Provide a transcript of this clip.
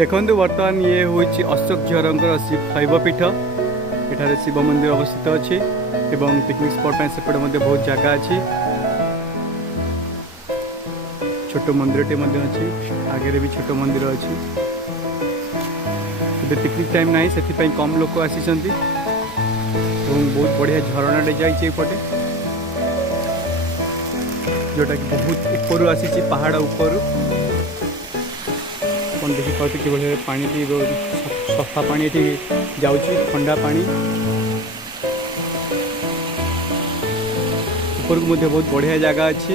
देखु बर्तमान ये हूँ अशोक झरंकर शैवपीठ। एठारे शिव मंदिर अवस्थित अच्छी एवं पिकनिक स्पॉट पर सेपटे बहुत जगह अच्छी। छोट मंदिर टे अच्छी, आगे भी छोट मंदिर अच्छी। पिकनिक टाइम ना से कम लोक आसी बहुत बढ़िया झरणाटे जापटे जोटा कि बहुत ऊपर आसी पहाड़ ऊपर कौन देखी पाते कि भाई पानी सफा पानी जाऊँगी ठंडा पानी ऊपर को बहुत बढ़िया जगह अच्छी।